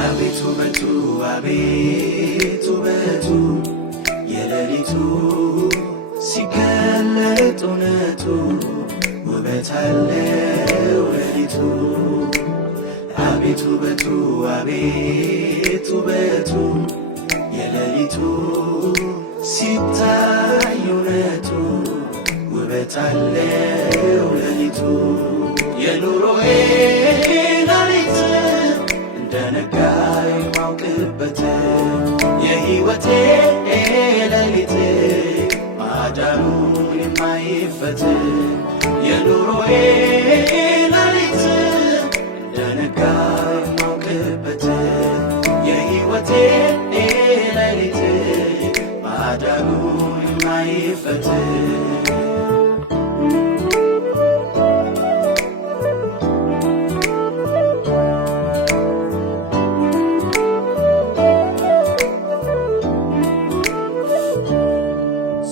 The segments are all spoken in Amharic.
አቤት ውበቱ የሌሊቱ ሲገለጥ እውነቱ ውበት አለው ሌሊቱ። አቤት ውበቱ አቤት ውበቱ የሌሊቱ ሲታይ እውነቱ ውበት አለው ሌሊቱ። የኑሮዬ ሌሊት እንደነጋ የማውቅበት የሕይወቴ ሌሊት ማዳኑን የማይበት የኑሮዬ ሌሊት እንደነጋ የማውቅበት የሕይወቴ ሌሊት ማዳኑን የማይበት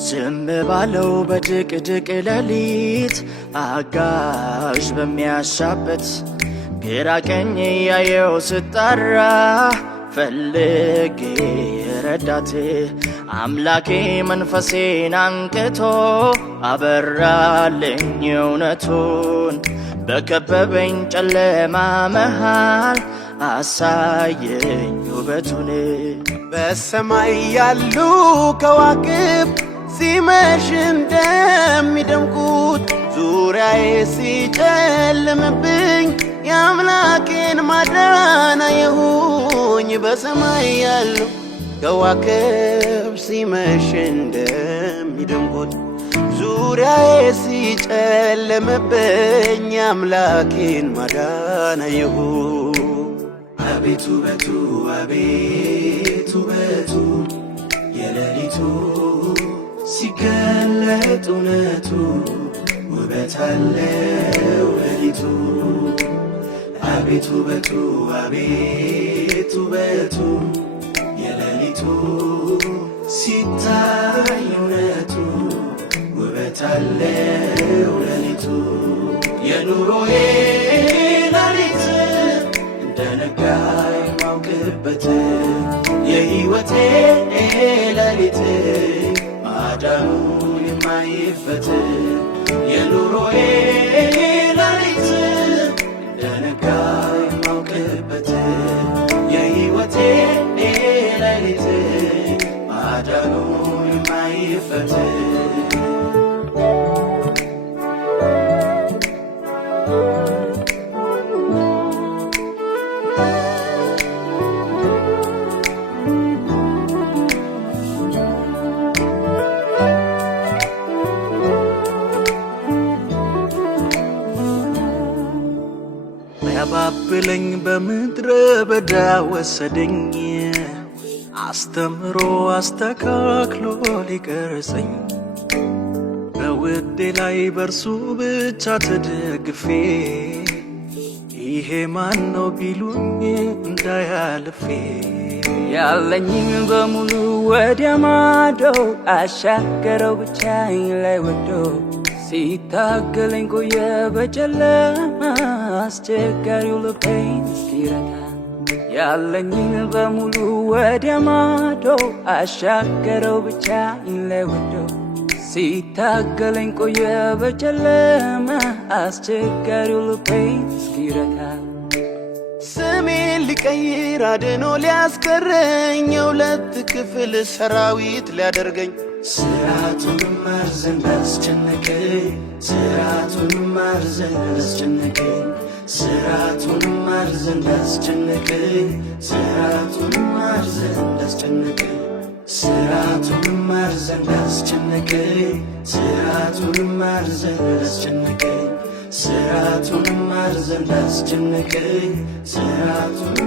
ዝም ባለው በድቅድቅ ሌሊት አጋዥ በሚያሻበት ግራ ቀኝ ያየው ስጣራ ፈልጌ ረዳት አምላኬ መንፈሴን አንቅቶ አበራልኝ እውነቱን በከበበኝ ጨለማ መሃል አሳየኝ ውበቱን። በሰማይ ያሉ ከዋክብት ሲመሽ እንደሚደምቁት ዙሪያዬ ሲጨልምብኝ የአምላኬን ማዳን አየሁኝ። በሰማይ ያሉ ከዋክብት ሲመሽ እንደሚደምቁት ዙሪያዬ ሲጨልምብኝ የአምላኬን ማዳን አየሁኝ። አቤት ውበቱ አቤት ውበቱ የሌሊቱ ሲገለጥ እውነቱ ውበት አለው ሌሊቱ። አቤት ውበቱ አቤት ውበቱ የሌሊቱ ሲታይ እውነቱ ውበት አለው ሌሊቱ። የኑሮዬ ሌሊት እንደነጋ የማውቅበት የሕይወቴ ሌሊት ማዳኑን የማይበት የኑሮዬ ሌሊት እንደነጋ የማውቅበት የሕይወቴ ሌሊት ማዳኑን የማይበት ያባብለኝ በምድረ በዳ ወሰደኝ አስተምሮ አስተካክሎ ሊቀርጸኝ በውዴ ላይ በርሱ ብቻ ተደግፌ ይሄ ማን ነው ቢሉኝ እንዳያልፌ ያለኝን በሙሉ ወዲያ ማዶ አሻገረው ብቻዬን ላይ ወዶ ሲታገለኝ ቆየ በጨለማ አስቸጋሪው ልቤን እስኪረታ ያለኝን በሙሉ ወዲያ ማዶ አሻገረው ብቻዬን ላይ ወዶ ሲታገለኝ ቆየ በጨለማ አስቸጋሪው ልቤን እስኪረታ ስሜን ሊቀይር አድኖ ሊያስቀረኝ የሁለት ክፍል ሰራዊት ሊያደርገኝ ስራቱን ማርዘን አስጨነቀኝ ስራቱን ማርዘን አስጨነቀኝ ስራቱን ማርዘን አስጨነቀኝ ስራቱን ማርዘን አስጨነቀኝ ስራቱን ማርዘን አስጨነቀኝ ስራቱን ማርዘን አስጨነቀኝ ስራቱን ማርዘን አስጨነቀኝ ስራቱን